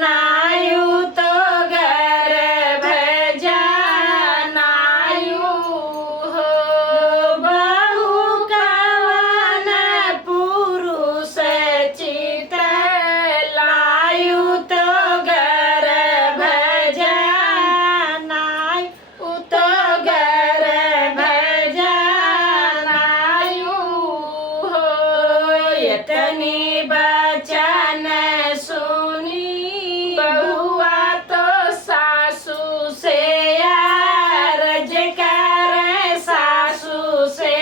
नायु तो घर भजा नायु हो बहु कवन पुरुष चित लायु तो घर भजा नायु तो घर भजा नायु हो यतनी बचन सुनी बहुआ तो सासू से रज कर सासू से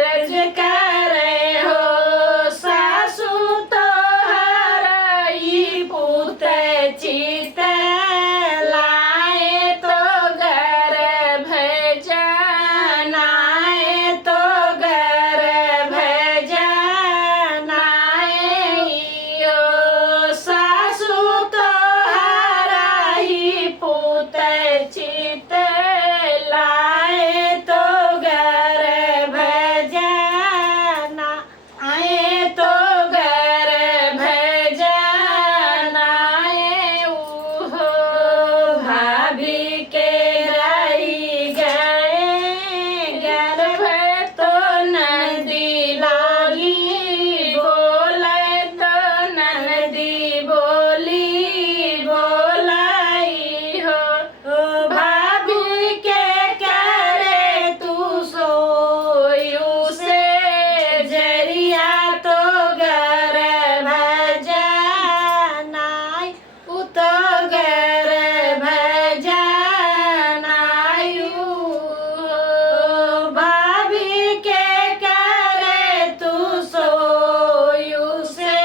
रज करे हो सासू तो हरई पुत चित लाए तो घर भजा नाए तो घर भजा नाए यो सासू तो हरई पुत चित लाए तो घर भजा नाए तो घर भजा नाए हो भाभी के रही गए गर्भ तो नंदी बोली बोले तो नंदी बोली बोलाई हो भाभी के करे तू सोयू से जरिया तो घर भजा नाय उतो घर भजा नायु भाभी के करे तू सोयू से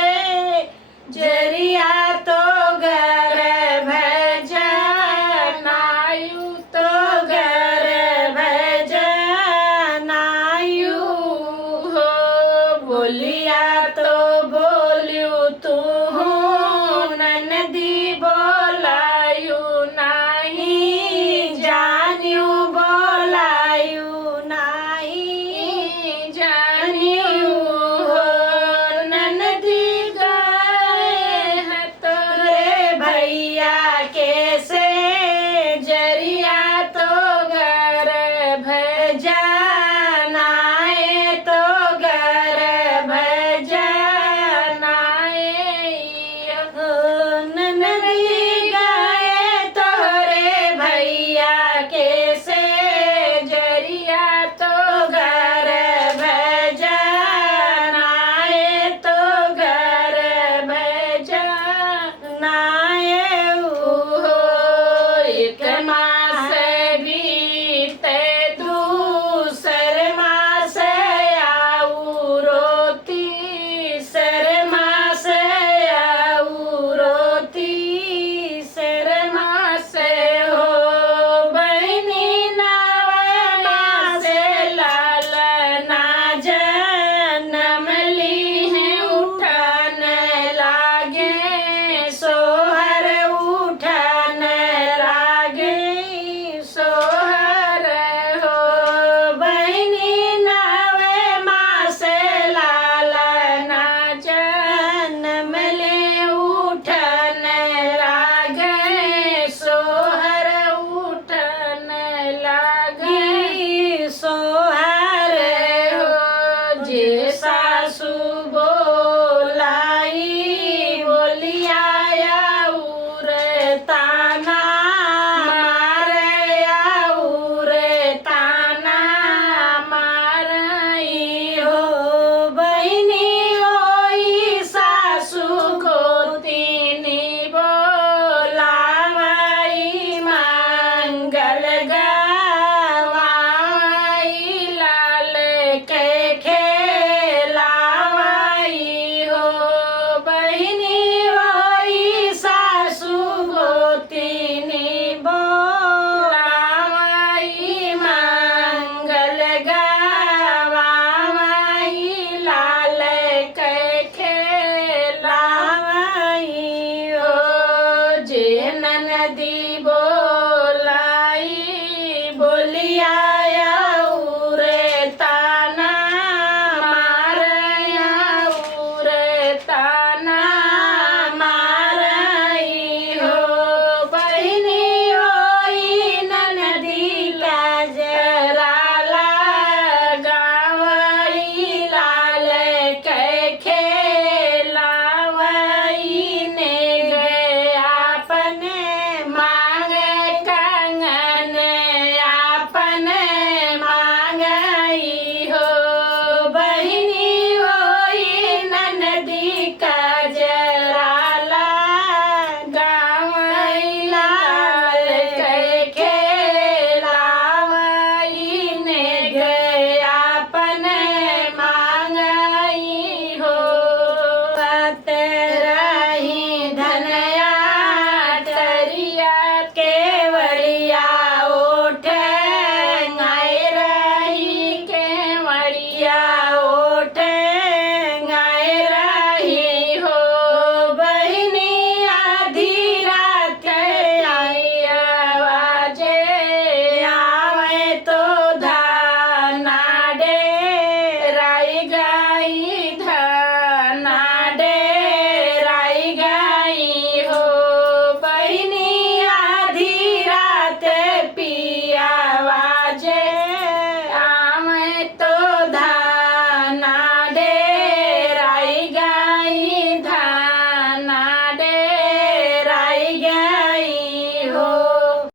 जरिया तो घर भजा नायु तो घर भजा नायु हो बोलिया तो बोलियो तू ननदी बोलायु नहीं जानियो बोलायु नहीं जानियो हो ननदी गए हैं तोरे भैया के से जरिया तो घर भजा नाए तो घर भजा नाए ननदी गए तोरे भैया के से जरिया तो घर भजा नाए तो घर भजा ना